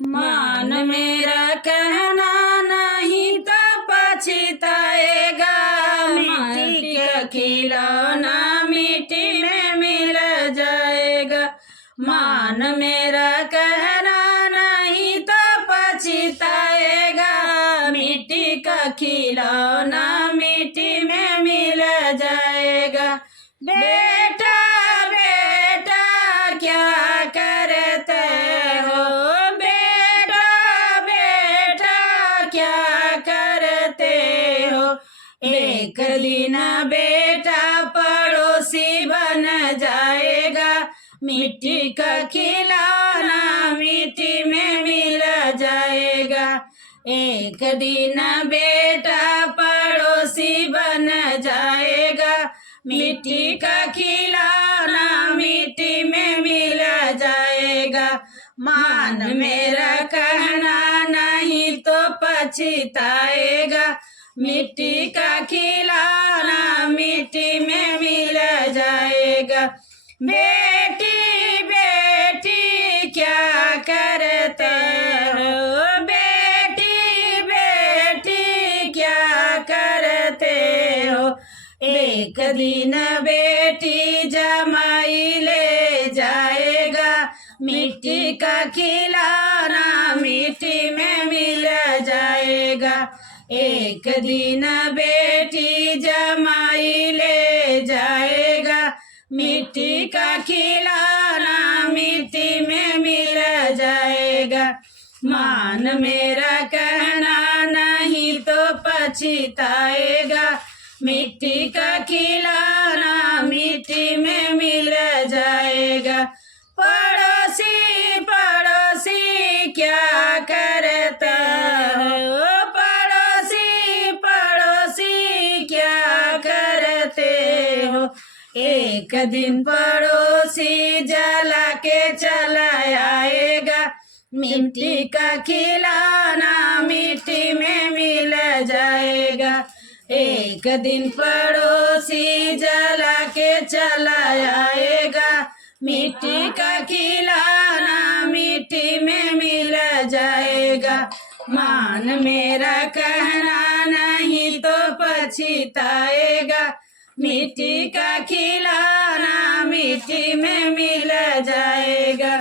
मान मेरा कहना नहीं तो पछताएगा। मिट्टी का खिलौना मिट्टी में मिल जाएगा। मान मेरा कहना नहीं तो पछताएगा। मिट्टी का खिलौना मिट्टी में मिल जाएगा। बेटा बेटा क्या करते हो? बेटा बेटा क्या करते हो? एक दिन बेटा पड़ोसी बन जाएगा। मिट्टी का खिलौना मिट्टी में मिल जाएगा। एक दिन बेटा पड़ोसी बन जाएगा। मिट्टी का खिलौना मिट्टी में मिल जाएगा। मान मेरा कहना नहीं तो पछताएगा। मिट्टी का खिलौना मिट्टी में मिल जाएगा। बेटी बेटी क्या करते हो? बेटी बेटी क्या करते हो? एक दिन बेटी जमाई ले जाएगा। मिट्टी का खिलौना मिट्टी में मिल जाएगा। एक दिन बेटी जमाई ले जाएगा। मिट्टी का खिलौना मिट्टी में मिल जाएगा। मान मेरा कहना नहीं तो पछताएगा। मिट्टी का खिलौना मिट्टी में मिल जाएगा। पड़ोसी पड़ोसी क्या करता हो? पड़ोसी पड़ोसी क्या करते हो? एक दिन पड़ोसी जला के चला आएगा। मिट्टी का खिलौना मिट्टी में मिल जाएगा। एक दिन पड़ोसी जला के चला आएगा। मिट्टी का खिलौना मिट्टी में मिल जाएगा। मान मेरा कहना नहीं तो पछताएगा। मिट्टी का खिलौना मिट्टी में मिल जाएगा।